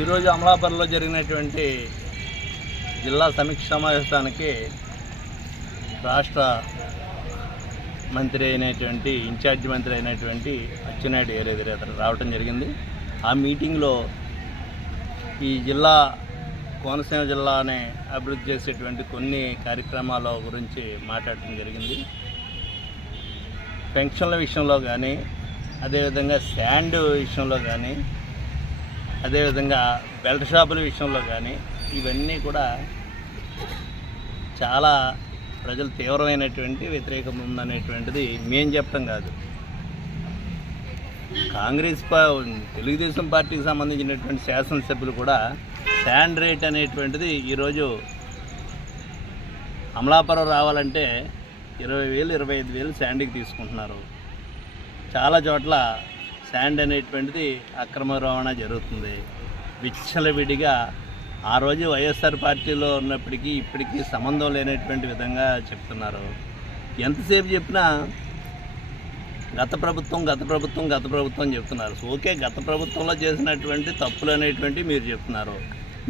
ఈరోజు అమలాపురంలో జరిగినటువంటి జిల్లా సమీక్ష సమావేశానికి రాష్ట్ర మంత్రి అయినటువంటి ఇన్ఛార్జ్ మంత్రి అయినటువంటి అచ్చెన్నాయుడు ఏరేదిరి అతను రావటం జరిగింది. ఆ మీటింగ్లో ఈ జిల్లా కోనసీమ జిల్లాని అభివృద్ధి చేసేటువంటి కొన్ని కార్యక్రమాల గురించి మాట్లాడటం జరిగింది. పెన్షన్ల విషయంలో కానీ అదేవిధంగా శాండ్ విషయంలో కానీ అదేవిధంగా బెల్ట్ షాపుల విషయంలో కానీ ఇవన్నీ కూడా చాలా ప్రజలు తీవ్రమైనటువంటి వ్యతిరేకం ఉందనేటువంటిది మేం చెప్పడం కాదు. కాంగ్రెస్ తెలుగుదేశం పార్టీకి సంబంధించినటువంటి శాసనసభ్యులు కూడా శాండ్ రేట్ అనేటువంటిది ఈరోజు అమలాపురం రావాలంటే ఇరవై వేలు ఇరవై ఐదు వేలు శాండ్కి తీసుకుంటున్నారు. చాలా చోట్ల శాండ్ అనేటువంటిది అక్రమ రవాణా జరుగుతుంది. విచ్చలవిడిగా ఆ రోజు వైఎస్ఆర్ పార్టీలో ఉన్నప్పటికీ ఇప్పటికీ సంబంధం లేనటువంటి విధంగా చెప్తున్నారు. ఎంతసేపు చెప్పినా గత ప్రభుత్వం గత ప్రభుత్వం గత ప్రభుత్వం చెప్తున్నారు. ఓకే గత ప్రభుత్వంలో చేసినటువంటి తప్పులు అనేటువంటి మీరు చెప్తున్నారు.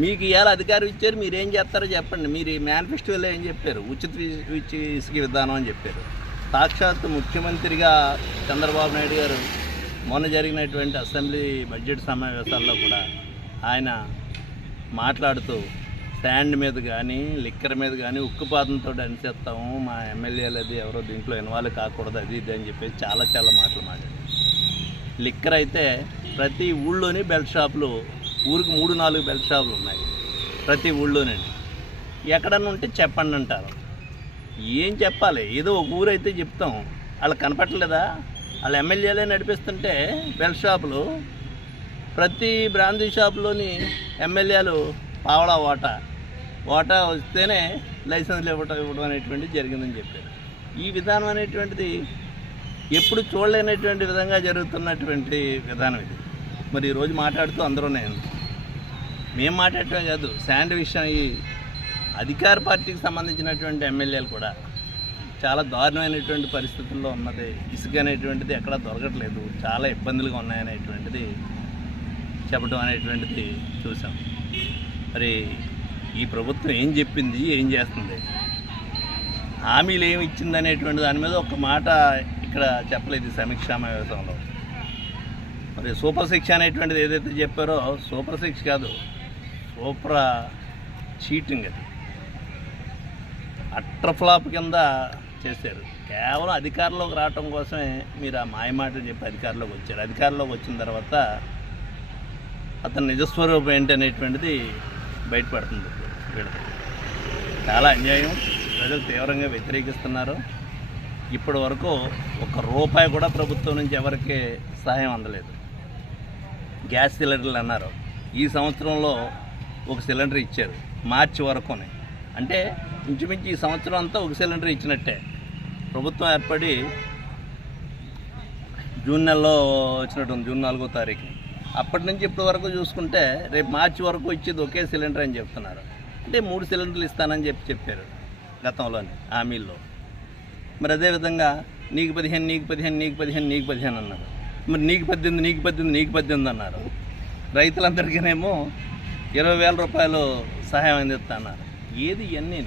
మీకు ఇవాళ అధికారం ఇచ్చారు మీరు ఏం చేస్తారో చెప్పండి. మీరు ఈ మేనిఫెస్టోలో ఏం చెప్పారు? ఉచిత ఉచి ఇసుక విధానం అని చెప్పారు. సాక్షాత్ ముఖ్యమంత్రిగా చంద్రబాబు నాయుడు గారు మొన్న జరిగినటువంటి అసెంబ్లీ బడ్జెట్ సమావేశాల్లో కూడా ఆయన మాట్లాడుతూ స్టాండ్ మీద కానీ లిక్కర్ మీద కానీ ఉక్కుపాతంతో అనిచేస్తాము మా ఎమ్మెల్యేలు అది ఎవరో దీంట్లో ఇన్వాల్వ్ కాకూడదు అది ఇది అని చెప్పేసి చాలా చాలా మాటలు మాట్లాడారు. లిక్కర్ అయితే ప్రతి ఊళ్ళోని బెల్ట్ షాపులు ఊరికి మూడు నాలుగు బెల్ట్ షాపులు ఉన్నాయి ప్రతి ఊళ్ళోనండి ఎక్కడన్నా ఉంటే చెప్పండి అంటారు. ఏం చెప్పాలి? ఏదో ఒక ఊరైతే చెప్తాం. వాళ్ళకి కనపట్టలేదా వాళ్ళ ఎమ్మెల్యేలే నడిపిస్తుంటే బెల్ షాపులు ప్రతి బ్రాందీ షాపులోని ఎమ్మెల్యేలు పావడా ఓటా ఓటా వస్తేనే లైసెన్స్ ఇవ్వటం ఇవ్వడం అనేటువంటిది జరిగిందని చెప్పారు. ఈ విధానం అనేటువంటిది ఎప్పుడు చూడలేనటువంటి విధంగా జరుగుతున్నటువంటి విధానం ఇది. మరి ఈరోజు మాట్లాడుతూ అందరూ నేను మేము మాట్లాడటమే కాదు శాండ్ విషయం ఈ అధికార పార్టీకి సంబంధించినటువంటి ఎమ్మెల్యేలు కూడా చాలా దారుణమైనటువంటి పరిస్థితుల్లో ఉన్నది. ఇసుక అనేటువంటిది ఎక్కడా దొరకట్లేదు. చాలా ఇబ్బందులుగా ఉన్నాయనేటువంటిది చెప్పడం అనేటువంటిది చూసాం. మరి ఈ ప్రభుత్వం ఏం చెప్పింది ఏం చేస్తుంది? హామీలు ఏమి ఇచ్చింది అనేటువంటి దాని మీద ఒక మాట ఇక్కడ చెప్పలేదు సమీక్ష సమావేశంలో. మరి సూపర్ శిక్ష అనేటువంటిది ఏదైతే చెప్పారో సూపర్ శిక్ష కాదు సూపర్ చీటింగ్ అది. అట్ర ఫ్లాప్ కింద చేశారు. కేవలం అధికారంలోకి రావటం కోసమే మీరు ఆ మాయమాటలు చెప్పి అధికారంలోకి వచ్చారు. అధికారంలోకి వచ్చిన తర్వాత అతని నిజస్వరూపం ఏంటి అనేటువంటిది బయటపడుతుంది. వీళ్ళకి చాలా అన్యాయం. ప్రజలు తీవ్రంగా వ్యతిరేకిస్తున్నారు. ఇప్పటి వరకు ఒక రూపాయి కూడా ప్రభుత్వం నుంచి ఎవరికి సహాయం అందలేదు. గ్యాస్ సిలిండర్లు అన్నారు. ఈ సంవత్సరంలో ఒక సిలిండర్ ఇచ్చారు. మార్చి వరకునే. అంటే ఇంచుమించు ఈ సంవత్సరం అంతా ఒక సిలిండర్ ఇచ్చినట్టే. ప్రభుత్వం ఏర్పడి జూన్ నెలలో వచ్చినట్టుంది జూన్ నాలుగో తారీఖు అప్పటి నుంచి ఇప్పటి వరకు చూసుకుంటే రేపు మార్చి వరకు ఇచ్చేది ఒకే సిలిండర్ అని చెప్తున్నారు. అంటే మూడు సిలిండర్లు ఇస్తానని చెప్పి చెప్పారు గతంలోని హామీల్లో. మరి అదేవిధంగా నీకు పదిహేను నీకు పదిహేను నీకు పదిహేను నీకు పదిహేను అన్నారు. మరి నీకు పద్దెనిమిది నీకు పద్దెనిమిది నీకు పద్దెనిమిది అన్నారు. రైతులందరికీనేమో ఇరవై వేల రూపాయలు సహాయం అందిస్తా అన్నారు. ఏది ఇవన్నీ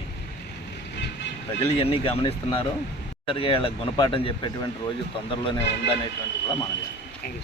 ప్రజలు ఇవన్నీ గమనిస్తున్నారు? సరిగా వాళ్ళకి గుణపాఠం చెప్పేటువంటి రోజు తొందరలోనే ఉందనేటువంటి కూడా మనం